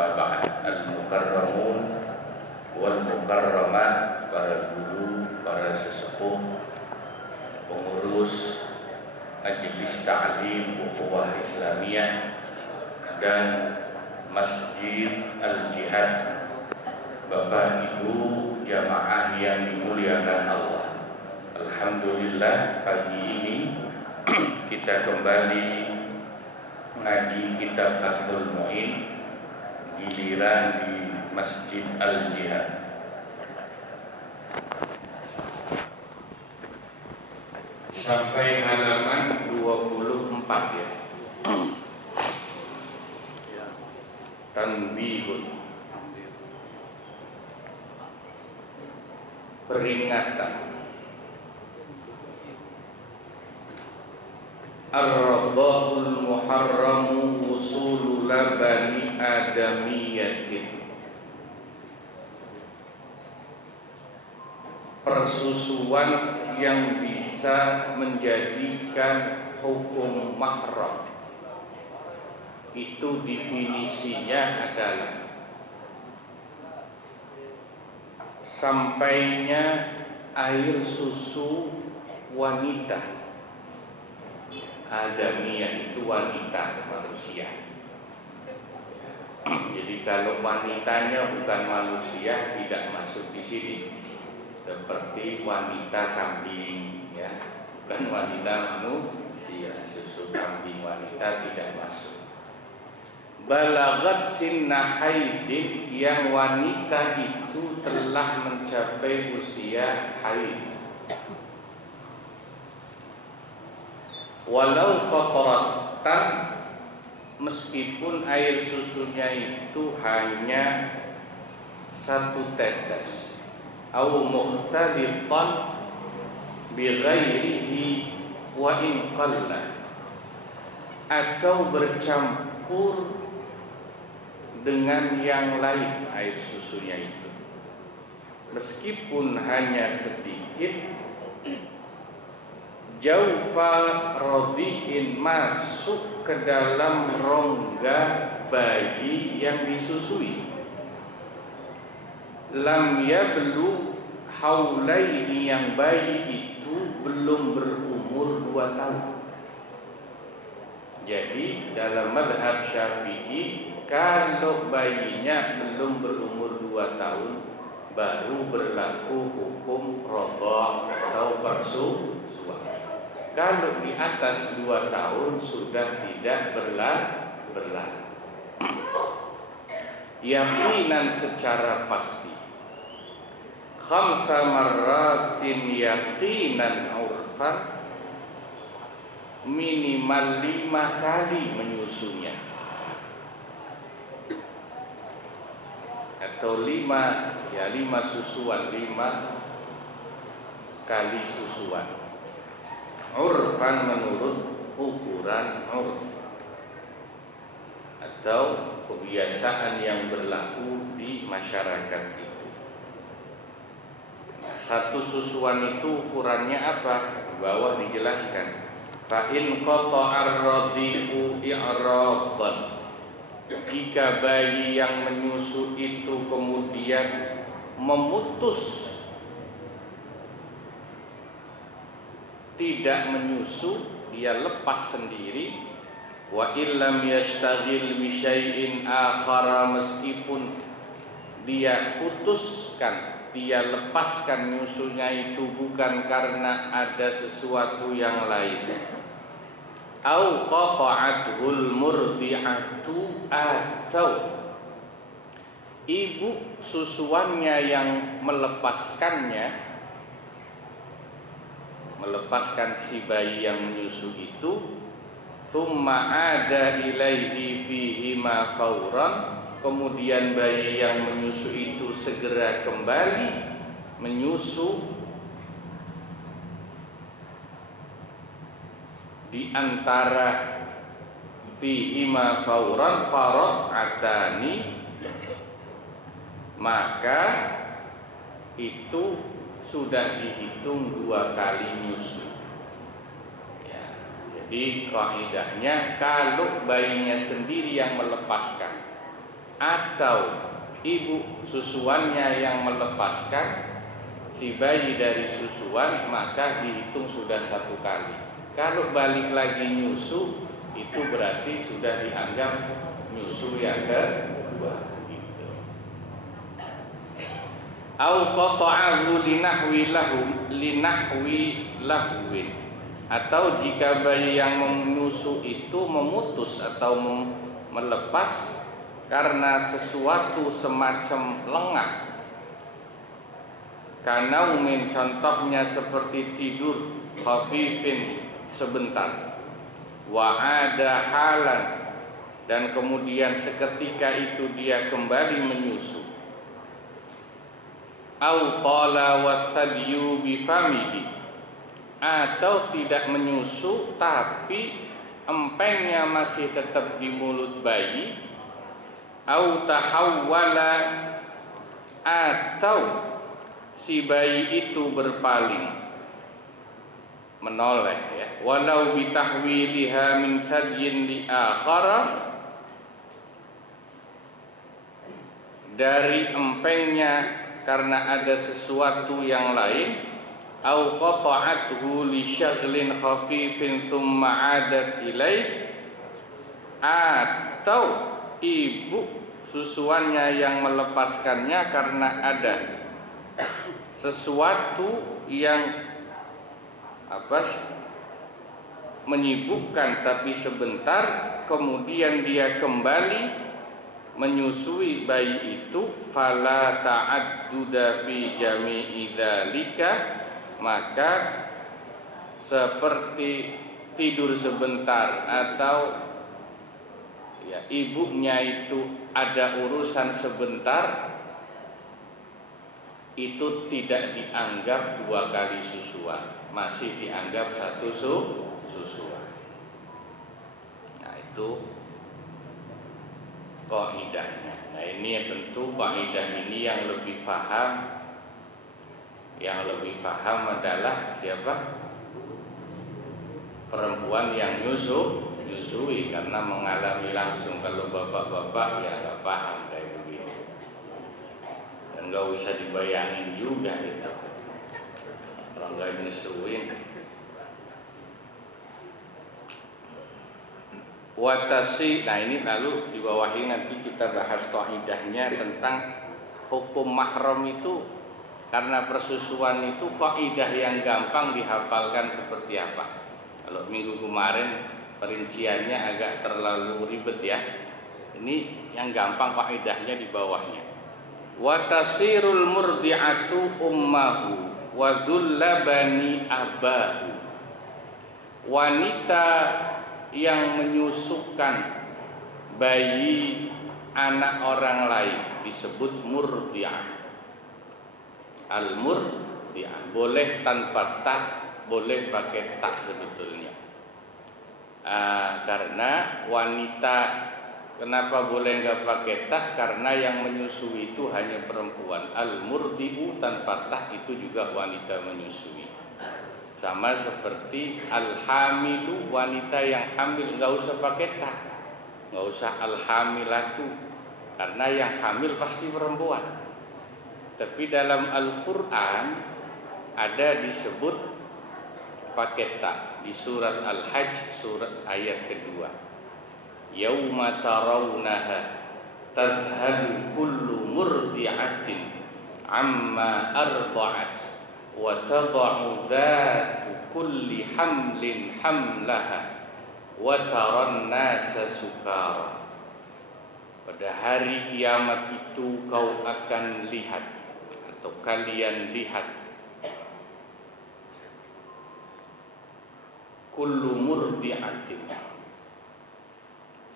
amma ba'd. Al-mukarramun wal mukarramat, para guru, para sesepuh, pengurus Majelis Ta'lim Ukhuwah Islamiyah dan Masjid Al-Jihad, Bapak Ibu jamaah yang dimuliakan Allah. Alhamdulillah, pagi ini kita kembali ngaji kitab Fathul Mu'in, giliran di Masjid Al-Jihad. Sampai halaman 24 ya. Tanbihun, peringatan. Ar-radha'ul muharramu wusulu labani adamiyatin. Persusuan yang bisa menjadikan hukum mahram, itu definisinya adalah sampainya air susu wanita. Adamiyah itu wanita, manusia. Jadi kalau wanitanya bukan manusia tidak masuk di sini. Seperti wanita kambing, ya, bukan wanita manusia. Susu kambing wanita tidak masuk. Balagat sinna haidin, yang wanita itu telah mencapai usia haid. Walau qatratan, meskipun air susunya itu hanya satu tetes. Au mukhtalitan bi ghairihi wa in qalla, atau bercampur dengan yang lain air susunya itu, meskipun hanya sedikit. Jaufa rodiin, masuk ke dalam rongga bayi yang disusui. Lam yablu haulaini, yang bayi itu belum berumur 2 tahun. Jadi dalam madhab Syafi'i, kalau bayinya belum berumur 2 tahun, baru berlaku hukum radha' atau persusuan. Kalau di atas 2 tahun sudah tidak berlaku. Yaqinan, secara pasti. Khamsa marratin yaqinan urfan, minimal 5 kali menyusunya, atau 5 susuan, 5 kali susuan. Urfan, menurut ukuran urf atau kebiasaan yang berlaku di masyarakat itu. Satu susuan itu ukurannya apa? Di bawah dijelaskan. Fa in qata'ar radi'u i'radan, jika bayi yang menyusu itu kemudian memutus, tidak menyusu, dia lepas sendiri. Wa illam yastaghil bi syai'in akhara, meskipun dia putuskan, dia lepaskan nyusunya itu bukan karena ada sesuatu yang lain. Au qata'athul murdi'atu, atau ibu susuannya yang melepaskan si bayi yang menyusu itu. Thumma ada ilaihi fihi ma fauran, kemudian bayi yang menyusu itu segera kembali menyusu di antara fihi ma fauran farad'atani, maka itu sudah dihitung 2 kali nyusu. Ya, jadi kaidahnya kalau bayinya sendiri yang melepaskan, atau ibu susuannya yang melepaskan si bayi dari susuan, maka dihitung sudah 1 kali. Kalau balik lagi nyusu, itu berarti sudah dianggap nyusu yang kedua. Gitu. Au qata'ahu linahwi lahwin, atau jika bayi yang menyusu itu memutus atau melepas karena sesuatu semacam lengah, karena contohnya seperti tidur khafifin sebentar, wa ada halan, dan kemudian seketika itu dia kembali menyusu, au qala wasadyu bifamihi, atau tidak menyusu tapi empengnya masih tetap di mulut bayi, au tahawwala, atau si bayi itu berpaling menoleh, ya, walau bitahwiliha min sadyin li akhara, dari empengnya karena ada sesuatu yang lain, au qata'athu li syaghlin khafifin thumma 'adat ilaih, atau ibu susuannya yang melepaskannya karena ada sesuatu yang menyibukkan tapi sebentar, kemudian dia kembali menyusui bayi itu, fala ta'adduda fi jami'i dzalika, maka seperti tidur sebentar atau ya, ibunya itu ada urusan sebentar, itu tidak dianggap 2 kali susuan, masih dianggap 1 susuan. Nah, itu kaidahnya. Nah, ini tentu kaidah ini yang lebih paham adalah siapa? Perempuan yang nyusui, karena mengalami langsung. Kalau bapak-bapak ya nggak paham kayak begitu, dan nggak usah dibayangin juga gitu kalau nggak nyusuin. Watasi, nah ini lalu di bawah ini nanti kita bahas kaidahnya tentang hukum mahram itu, karena persusuan itu kaidah yang gampang dihafalkan seperti apa. Kalau minggu kemarin perinciannya agak terlalu ribet ya. Ini yang gampang kaidahnya di bawahnya. Wa tasirul murdi'atu ummahu wa dzullabani abahu. Wanita yang menyusukan bayi anak orang lain disebut murdi'ah. Al-murdi'ah boleh tanpa tak, boleh pakai tak sebetulnya. Karena wanita, kenapa boleh nggak pakai tak? Karena yang menyusui itu hanya perempuan. Al-murdi'u tanpa tak itu juga wanita menyusui. Sama seperti al-hamilu, wanita yang hamil, nggak usah pakai tak, nggak usah al-hamilatu, karena yang hamil pasti perempuan. Tapi dalam Al-Quran ada disebut pakai tak di surat Al-Hajj, surat ayat kedua. Yauma tarawunaha tadhalu kullu murdi'atin amma arda'at wa tada'u dhatu kulli hamlin hamlaha wa taran nasa sukara. Pada hari kiamat itu kau akan lihat atau kalian lihat kullu murdi'atin,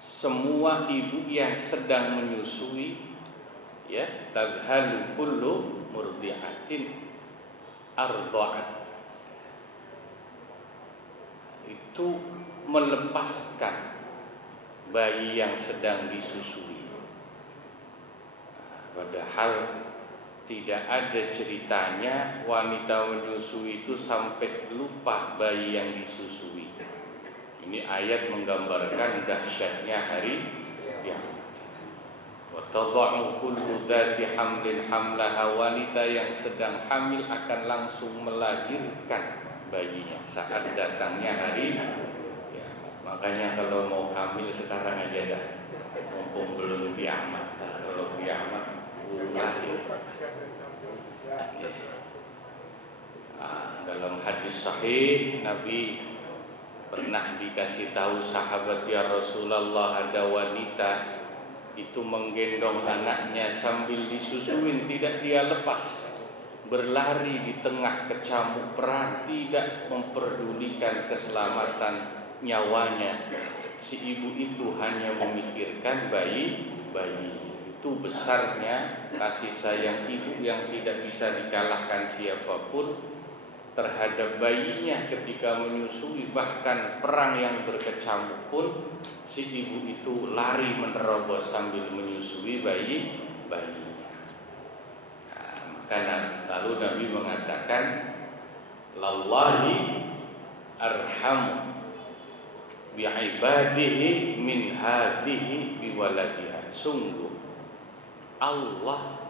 semua ibu yang sedang menyusui, ya, tadhalu kullu murdi'atin arda'at, itu melepaskan bayi yang sedang disusui. Padahal tidak ada ceritanya wanita menyusui itu sampai lupa bayi yang disusui. Ini ayat menggambarkan dahsyatnya hari kiamat. Wa Tada'u kullu dzati hamlin hamlaha, wanita yang sedang hamil akan langsung melahirkan bayinya saat datangnya hari. Ya, makanya kalau mau hamil sekarang aja dah, mumpung belum kiamat. Kalau kiamat belum lahir. Dalam hadis sahih Nabi pernah dikasih tahu sahabat, ya Rasulullah, ada wanita itu menggendong anaknya sambil disusuin, tidak dia lepas, berlari di tengah kecamuk perang, tidak memperdulikan keselamatan nyawanya. Si ibu itu hanya memikirkan bayi. Itu besarnya kasih sayang ibu yang tidak bisa dikalahkan siapapun terhadap bayinya ketika menyusui. Bahkan perang yang berkecamuk pun si ibu itu lari menerobos sambil menyusui bayinya. Karena lalu Nabi mengatakan, lallahi arhamu bi'ibadihi min hadhihi biwaladiha. Sungguh Allah,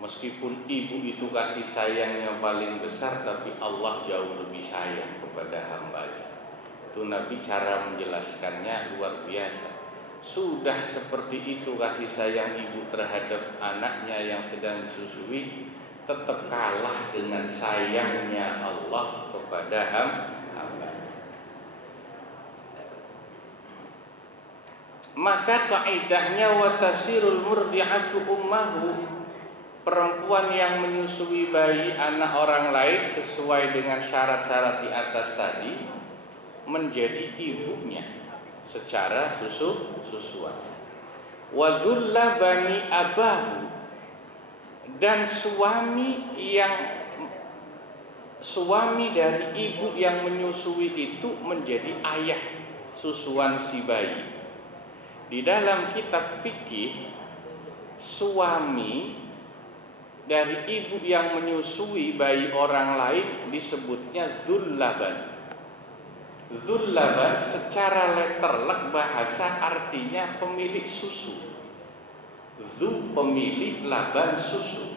meskipun ibu itu kasih sayangnya paling besar, tapi Allah jauh lebih sayang kepada hambanya. Itu Nabi cara menjelaskannya luar biasa. Sudah seperti itu kasih sayang ibu terhadap anaknya yang sedang disusui, tetap kalah dengan sayangnya Allah kepada hamba. Maka kaidahnya watasirul murdi'atu ummahu, perempuan yang menyusui bayi anak orang lain sesuai dengan syarat-syarat di atas tadi menjadi ibunya secara susuan. Wa dzulla bani abahu, dan suami dari ibu yang menyusui itu menjadi ayah susuan si bayi. Di dalam kitab fikih, suami dari ibu yang menyusui bayi orang lain disebutnya dzullaban. Dzullaban secara letterlek bahasa artinya pemilik susu. Dzu pemilik, laban susu.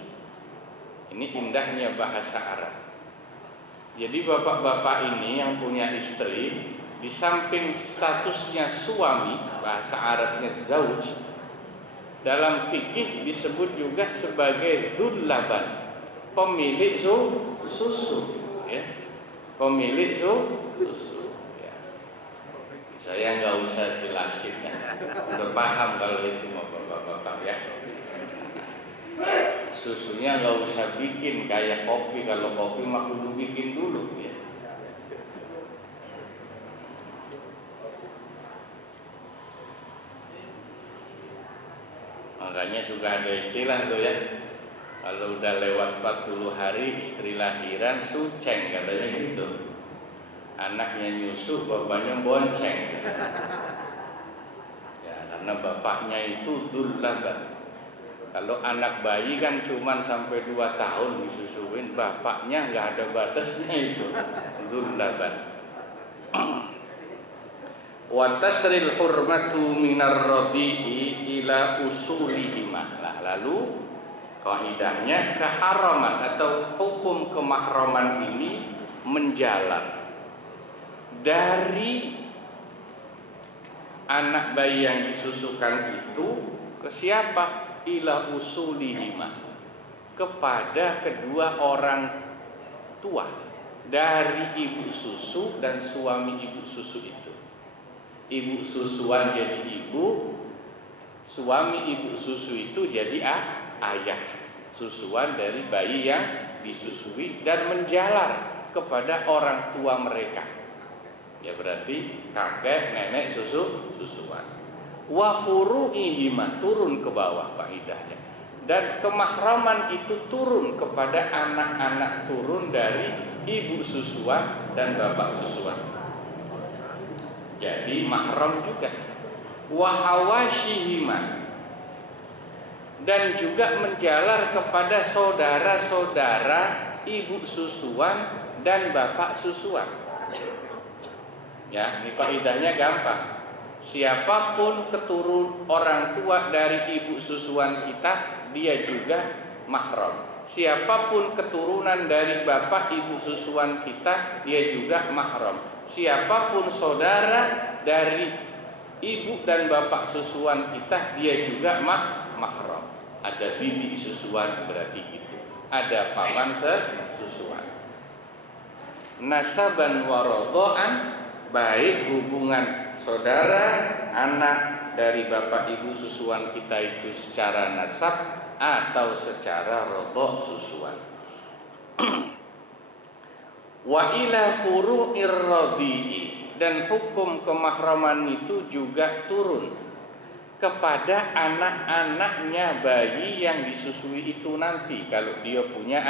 Ini indahnya bahasa Arab. Jadi bapak-bapak ini yang punya istri, di samping statusnya suami, bahasa Arabnya zauj, dalam fikih disebut juga sebagai dzullaban, pemilik susu, ya. Pemilik susu, ya. Saya nggak usah jelasin, ya. Udah paham kalau itu mau bapak-bapak, ya. Susunya nggak usah bikin kayak kopi. Kalau kopi mah kudu bikin dulu, ya. Makanya suka ada istilah tuh, ya, kalau udah lewat 40 hari istri lahiran suceng, katanya gitu. Anaknya nyusuh, bapaknya bonceng. Ya, karena bapaknya itu dzullaban. Kalau anak bayi kan cuman sampai 2 tahun disusuin, bapaknya nggak ada batasnya itu, dzullaban. Wa tasril hurmatu minar radi'i ila usulihima. Nah, lalu kaidahnya keharaman atau hukum kemahraman ini menjalar dari anak bayi yang disusukan itu ke siapa? Ila usulihima, kepada kedua orang tua dari ibu susu dan suami ibu susu itu. Ibu susuan jadi ibu, suami ibu susu itu jadi ayah susuan dari bayi yang disusui dan menjalar kepada orang tua mereka. Ya berarti kakek, nenek, susuan. Wa furu'ihima, turun ke bawah kaidahnya. Dan kemahraman itu turun kepada anak-anak turun dari ibu susuan dan bapak susuan. Jadi mahram juga. Wa hawashihima, dan juga menjalar kepada saudara-saudara ibu susuan dan bapak susuan. Ya, ini kaidahnya gampang. Siapapun keturun orang tua dari ibu susuan kita, dia juga mahram. Siapapun keturunan dari bapak ibu susuan kita, dia juga mahram. Siapapun saudara dari ibu dan bapak susuan kita, dia juga mahram. Ada bibi susuan berarti gitu. Ada paman susuan. Nasaban warodoan, baik hubungan saudara anak dari bapak ibu susuan kita itu secara nasab atau secara rodok susuan. Wa ila furu'ir radhi'i, dan hukum kemahraman itu juga turun kepada anak-anaknya bayi yang disusui itu nanti kalau dia punya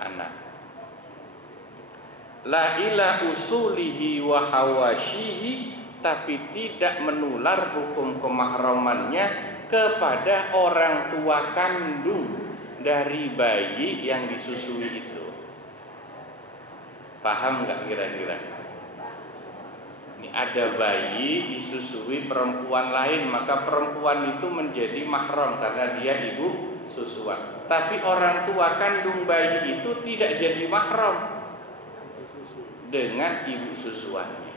anak. La ila usulihi wa hawashihi, tapi tidak menular hukum kemahramannya kepada orang tua kandung dari bayi yang disusui itu. Paham nggak kira-kira? Ini ada bayi disusui perempuan lain, maka perempuan itu menjadi mahram karena dia ibu susuan. Tapi orang tua kandung bayi itu tidak jadi mahram dengan ibu susuannya.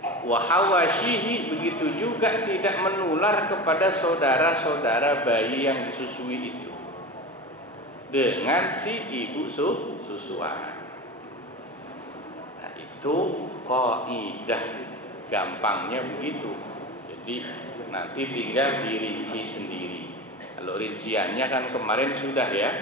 Wahawashihi, begitu juga tidak menular kepada saudara-saudara bayi yang disusui itu dengan si ibu susuan. Nah, itu kaidah gampangnya begitu. Jadi nanti tinggal dirinci sendiri. Kalau rinciannya kan kemarin sudah ya,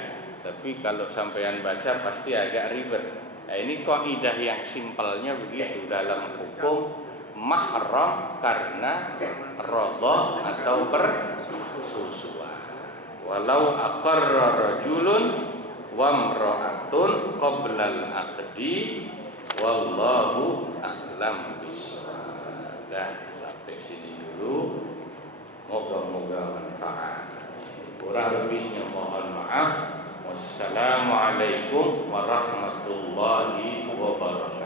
tapi kalau sampean baca pasti agak ribet. Nah, ini kaidah yang simpelnya begitu dalam hukum mahram karena rodha atau persusuan. Walau aqarra rajulun wa imra'atun qabla al-aqdi wallahu a'lam bishawab. Dan sampai sini dulu. Moga-moga manfaat. Kurang lebihnya mohon maaf. Wassalamualaikum warahmatullahi wabarakatuh.